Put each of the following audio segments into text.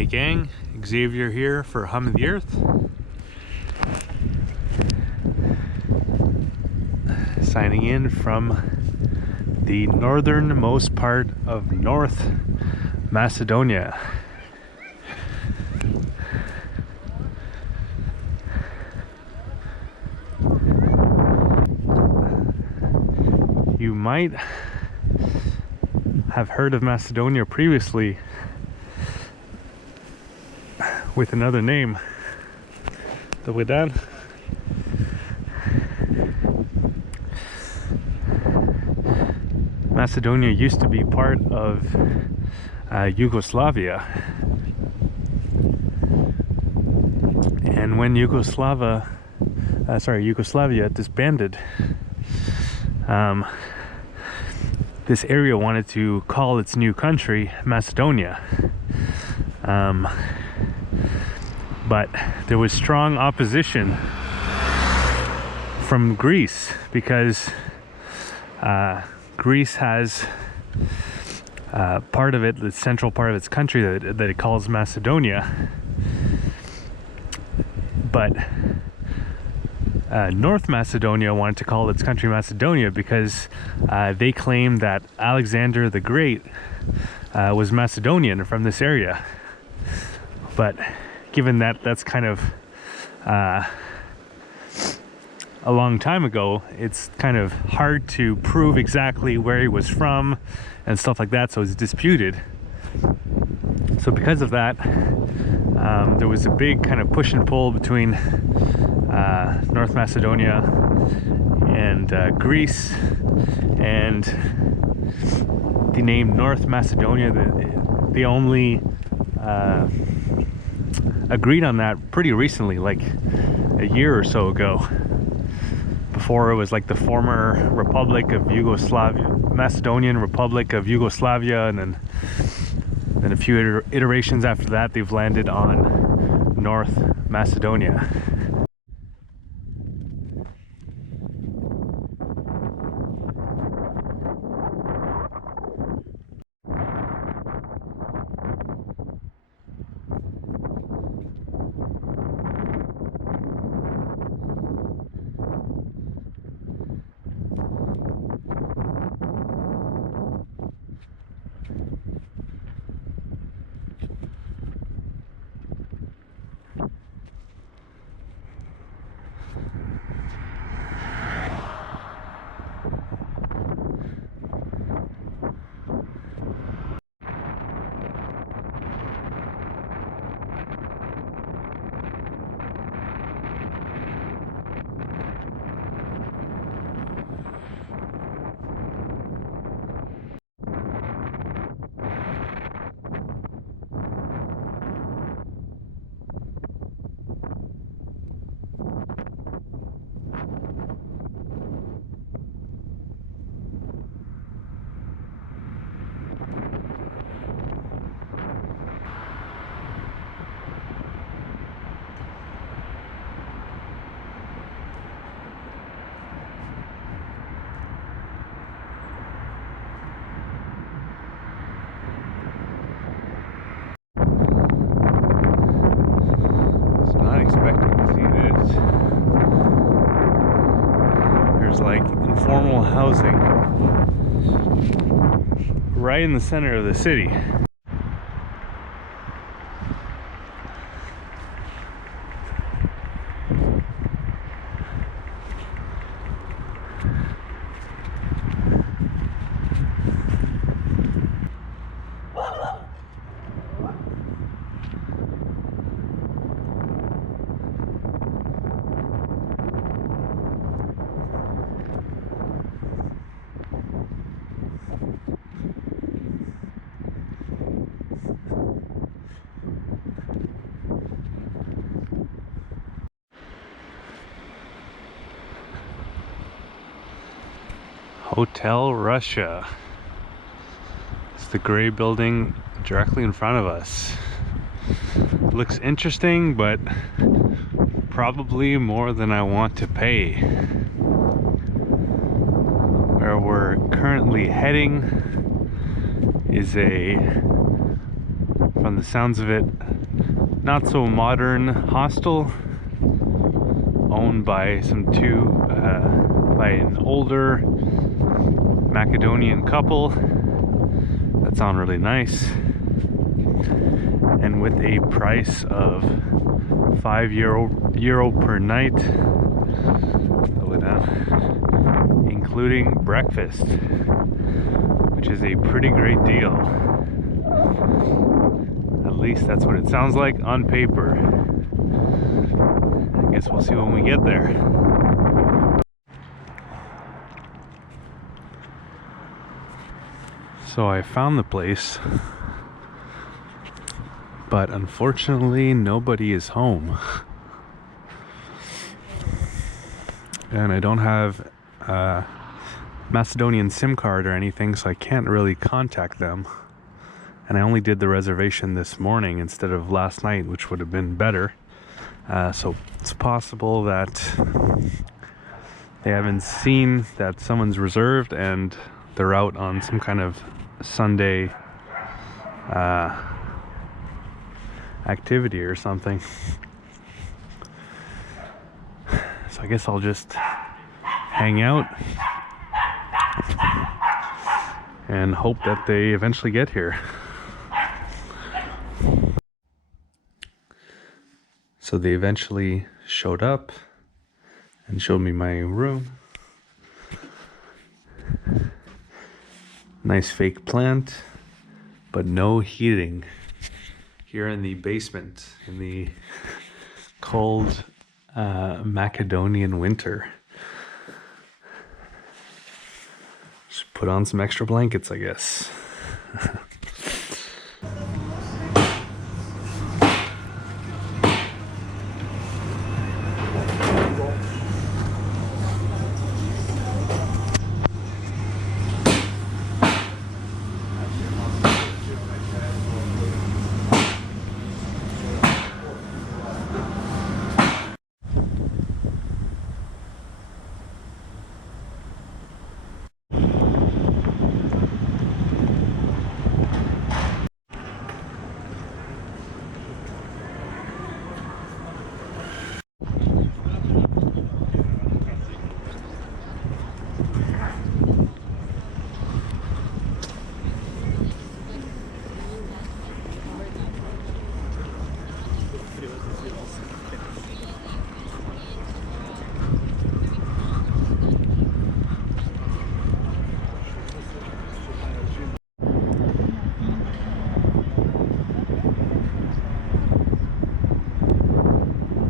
Hey gang, Xavier here for Hum of the Earth. Signing in from the northernmost part of North Macedonia. You might have heard of Macedonia previously with another name. The Widan. Macedonia used to be part of Yugoslavia, and when Yugoslavia disbanded, this area wanted to call its new country Macedonia. But there was strong opposition from Greece because Greece has part of it, the central part of its country that it calls Macedonia. But North Macedonia wanted to call its country Macedonia because they claimed that Alexander the Great was Macedonian from this area. But given that that's kind of a long time ago, it's kind of hard to prove exactly where he was from and stuff like that, so it's disputed. So because of that, there was a big kind of push and pull between North Macedonia and Greece, and the name North Macedonia, they only agreed on that pretty recently, like a year or so ago. Before it was like the former Republic of Yugoslavia, Macedonian Republic of Yugoslavia, and then a few iterations after that they've landed on North Macedonia. Expecting to see this. There's like informal housing right in the center of the city. Hotel Russia. It's the gray building directly in front of us. Looks interesting, but probably more than I want to pay. Where we're currently heading is from the sounds of it, not so modern hostel owned by by an older Macedonian couple that sound really nice, and with a price of €5 per night, including breakfast, which is a pretty great deal. At least that's what it sounds like on paper. I guess we'll see when we get there. So I found the place, but unfortunately nobody is home. And I don't have a Macedonian SIM card or anything, so I can't really contact them. And I only did the reservation this morning instead of last night, which would have been better. So it's possible that they haven't seen that someone's reserved and they're out on some kind of Sunday activity or something. So I guess I'll just hang out and hope that they eventually get here. So they eventually showed up and showed me my room. Nice fake plant, but no heating here in the basement in the cold Macedonian winter. Just put on some extra blankets, I guess.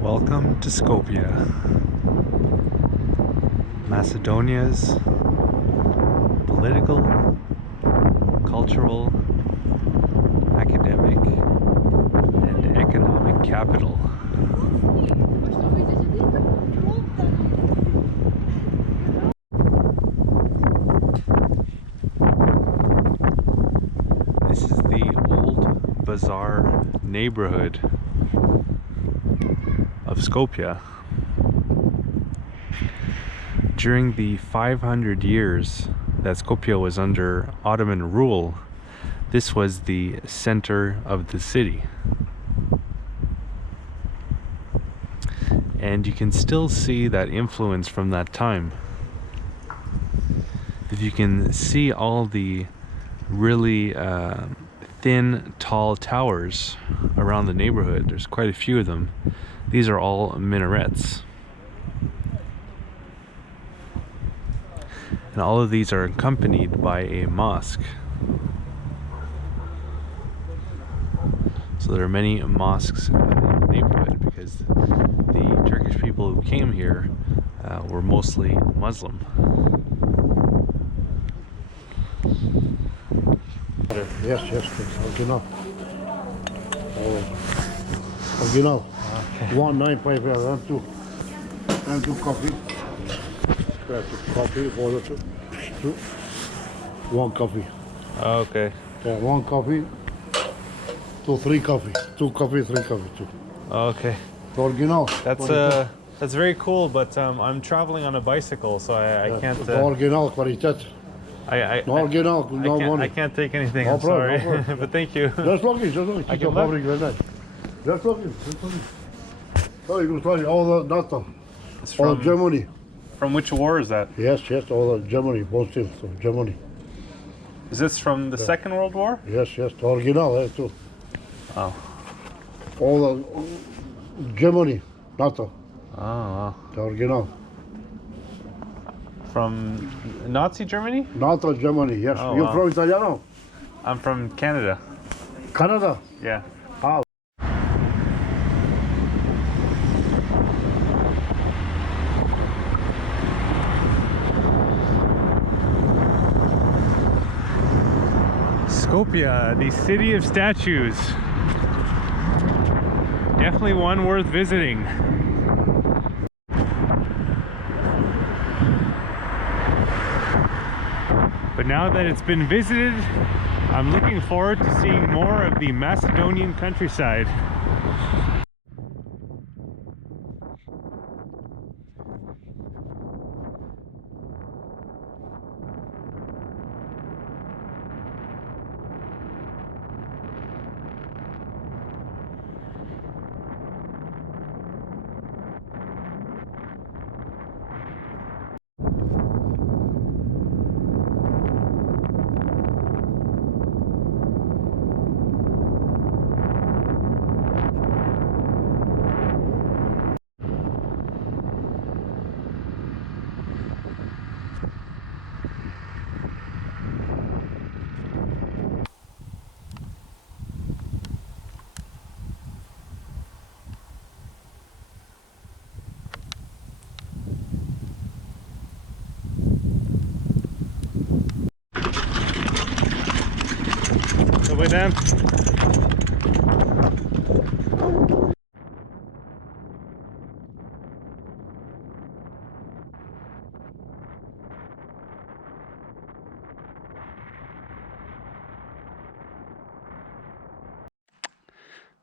Welcome to Skopje, Macedonia's political, cultural, academic, and economic capital. This is the old bazaar neighborhood of Skopje. During the 500 years that Skopje was under Ottoman rule, this was the center of the city. And you can still see that influence from that time. If you can see all the really thin, tall towers around the neighborhood, there's quite a few of them. These are all minarets. And all of these are accompanied by a mosque. So there are many mosques in the neighborhood because the Turkish people who came here were mostly Muslim. Yes, original. Original. Okay. 1955 and two coffee. Coffee, water, two. One coffee. Okay. Yeah, one coffee. Three coffee. Two coffee, three coffee, two. Okay. Original. That's very cool, but I'm traveling on a bicycle, so I can't. Original kwaliteit. Original, no money. I can't take anything. No I'm problem, sorry, no problem. but thank you. Just lucky. I can look. Just talking, just talking. Oh, Yugoslavia, all the NATO, It's all from Germany. From which war is that? Yes, yes, all the Germany, both still, so Germany. Is this from the Second World War? Yes, yes, the original, too. Oh. All the Germany, NATO, Oh, wow. the original. From Nazi Germany? NATO, Germany, yes. Oh, You're wow. from Italiano? I'm from Canada. Canada? Yeah. How? Skopje, the city of statues. Definitely one worth visiting. But now that it's been visited, I'm looking forward to seeing more of the Macedonian countryside. Way down.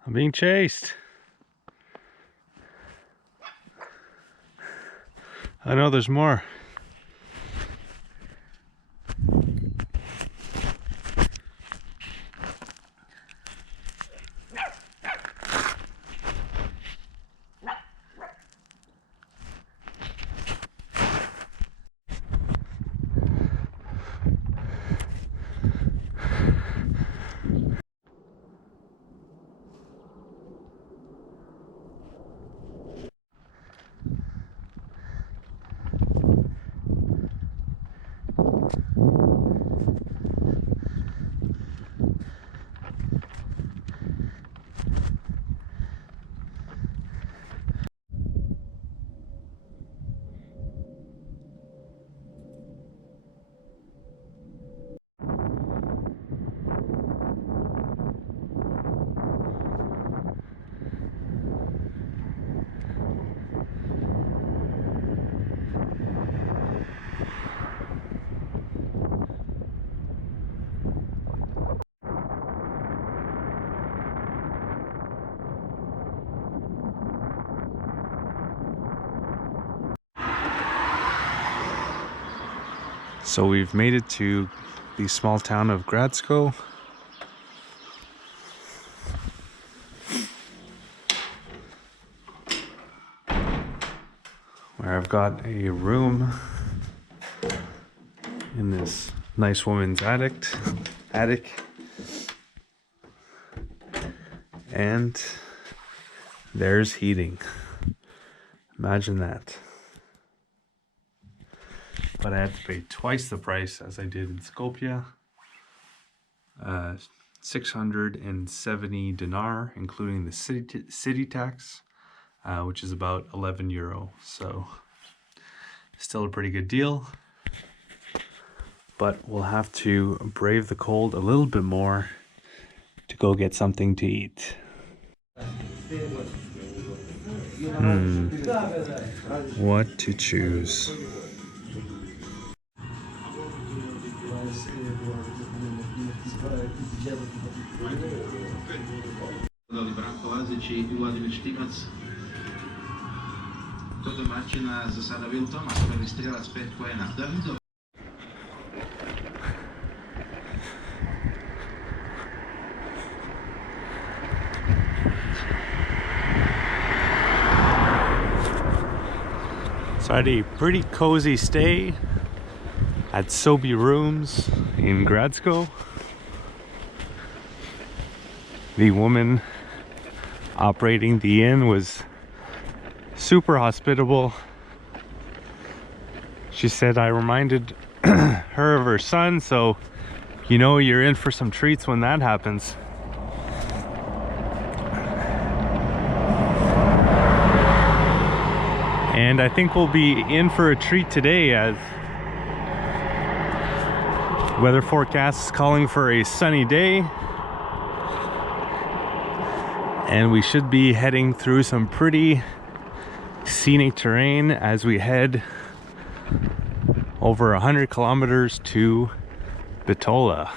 I'm being chased. I know there's more. So we've made it to the small town of Gradsko. Where I've got a room in this nice woman's attic. And there's heating. Imagine that. But I had to pay twice the price as I did in Skopje. 670 dinar, including the city tax, which is about 11 euro. So still a pretty good deal. But we'll have to brave the cold a little bit more to go get something to eat. What to choose? So I had a pretty cozy stay at Skopje rooms in Gradsko. The woman operating the inn was super hospitable. She said I reminded her of her son, so you know you're in for some treats when that happens. And I think we'll be in for a treat today, as weather forecast is calling for a sunny day. And we should be heading through some pretty scenic terrain as we head over 100 kilometers to Bitola.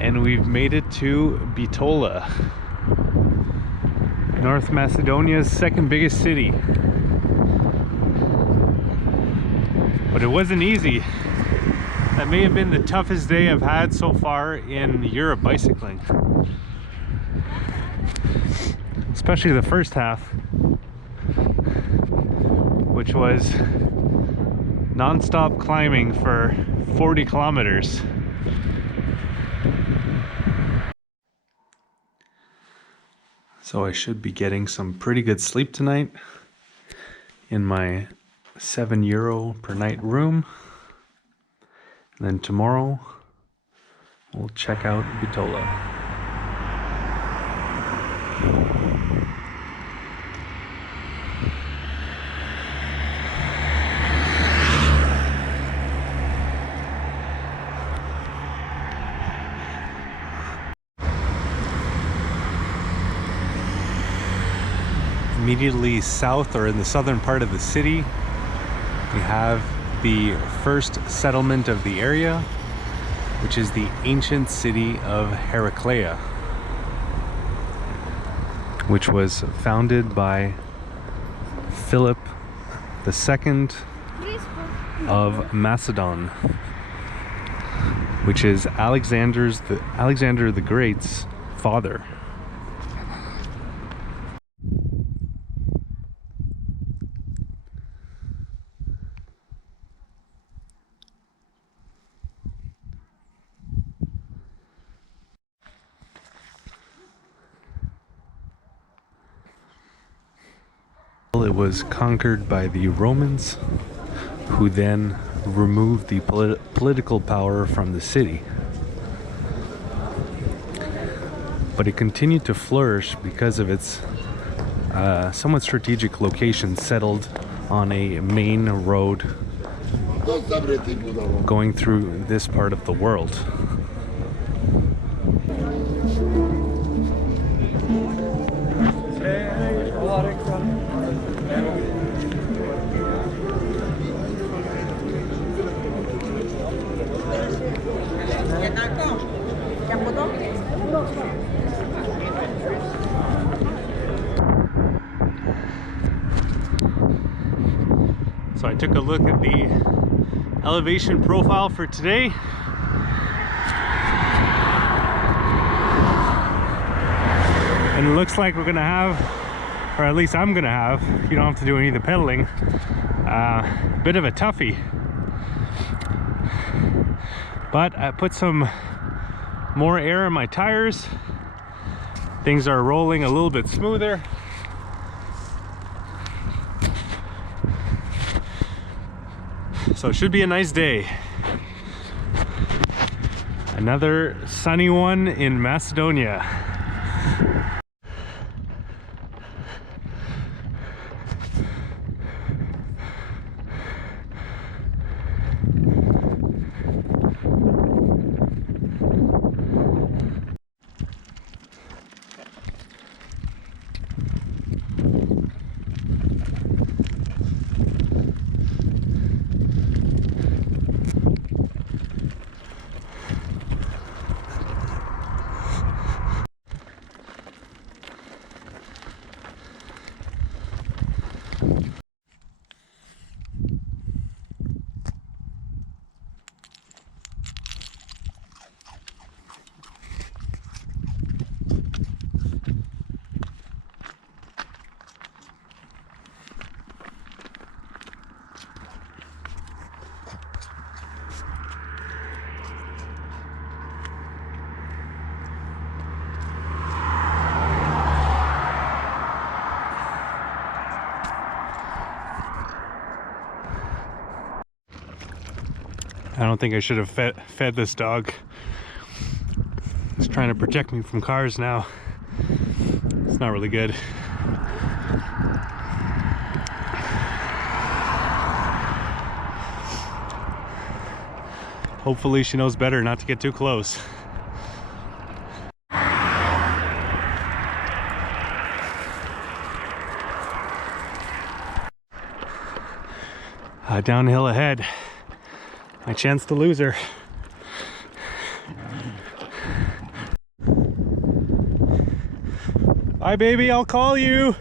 And we've made it to Bitola, North Macedonia's second biggest city. But it wasn't easy. That may have been the toughest day I've had so far in Europe bicycling. Especially the first half, which was non-stop climbing for 40 kilometers. So I should be getting some pretty good sleep tonight in my €7 per night room. And then tomorrow we'll check out Bitola. Immediately south, or in the southern part of the city, we have the first settlement of the area, which is the ancient city of Heraclea, which was founded by Philip II of Macedon, which is Alexander the Great's father. It was conquered by the Romans, who then removed the political power from the city. But it continued to flourish because of its somewhat strategic location, settled on a main road going through this part of the world. So I took a look at the elevation profile for today. And it looks like we're gonna have, or at least I'm gonna have, you don't have to do any of the pedaling, a bit of a toughie. But I put some more air in my tires. Things are rolling a little bit smoother. So it should be a nice day. Another sunny one in Macedonia. I don't think I should have fed this dog. He's trying to protect me from cars now. It's not really good. Hopefully she knows better not to get too close. Downhill ahead. My chance to lose her. Bye, baby, I'll call you.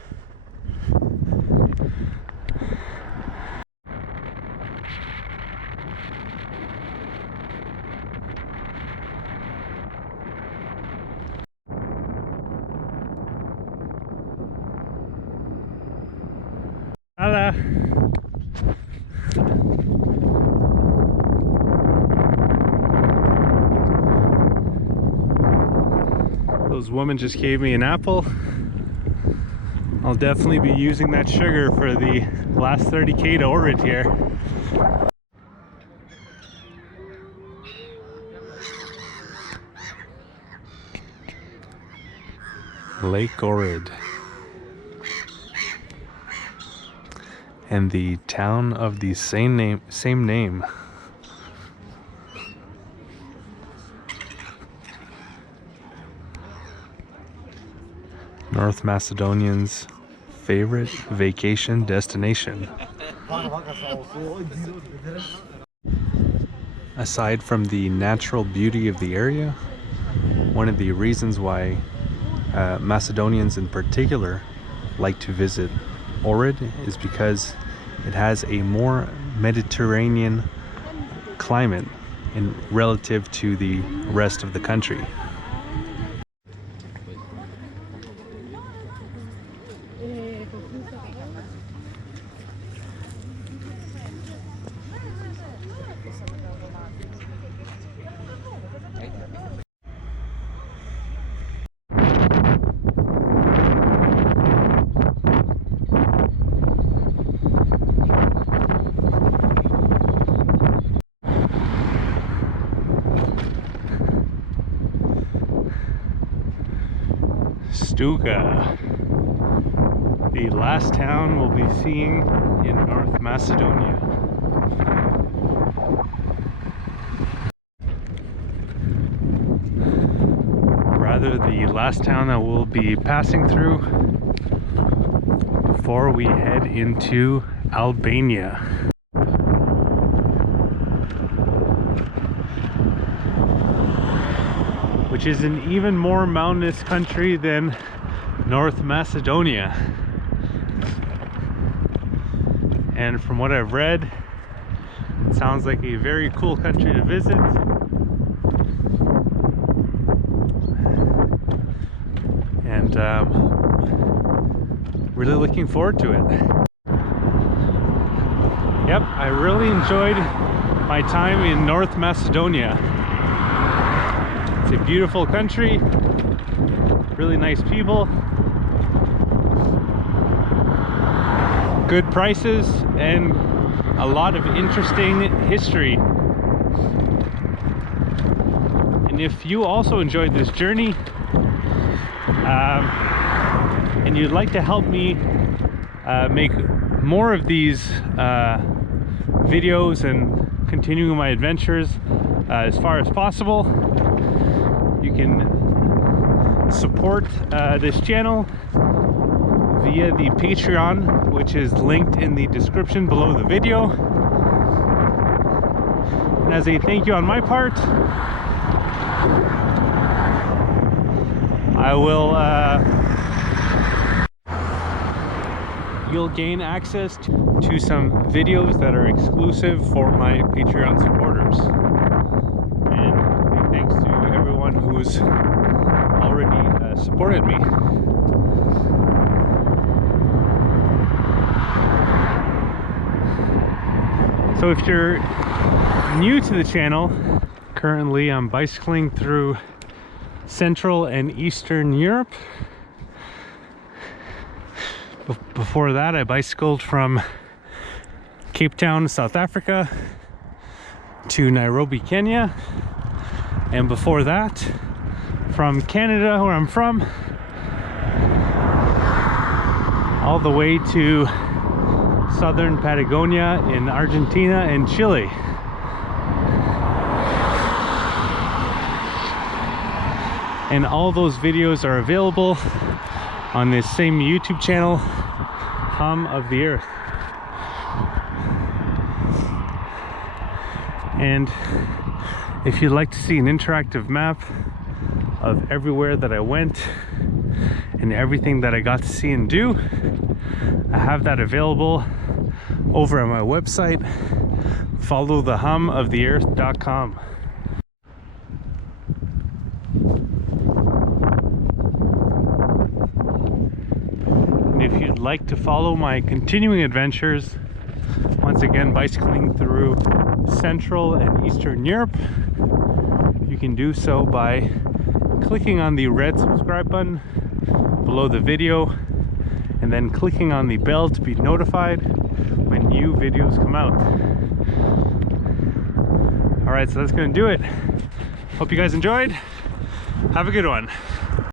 Hola. Those women just gave me an apple. I'll definitely be using that sugar for the last 30k to Ohrid here. Lake Ohrid. And the town of the same name. North Macedonians' favorite vacation destination. Aside from the natural beauty of the area, one of the reasons why Macedonians in particular like to visit Ohrid is because it has a more Mediterranean climate in relative to the rest of the country. Skopje, the last town we'll be seeing in North Macedonia. Or rather, the last town that we'll be passing through before we head into Albania. Which is an even more mountainous country than North Macedonia. And from what I've read, it sounds like a very cool country to visit. And really looking forward to it. Yep, I really enjoyed my time in North Macedonia. It's a beautiful country, really nice people, good prices, and a lot of interesting history. And if you also enjoyed this journey and you'd like to help me make more of these videos and continuing my adventures as far as possible, you can support this channel via the Patreon, which is linked in the description below the video. And as a thank you on my part, I will you'll gain access to some videos that are exclusive for my Patreon supporters. And big thanks to everyone who's already supported me. So if you're new to the channel, currently I'm bicycling through Central and Eastern Europe. Before that, I bicycled from Cape Town, South Africa to Nairobi, Kenya. And before that, from Canada, where I'm from, all the way to southern Patagonia in Argentina and Chile. And all those videos are available on this same YouTube channel, Hum of the Earth. And if you'd like to see an interactive map of everywhere that I went and everything that I got to see and do, I have that available over at my website, followthehumoftheearth.com. And if you'd like to follow my continuing adventures, once again bicycling through Central and Eastern Europe, you can do so by clicking on the red subscribe button below the video and then clicking on the bell to be notified when new videos come out. All right, so that's gonna do it. Hope you guys enjoyed. Have a good one.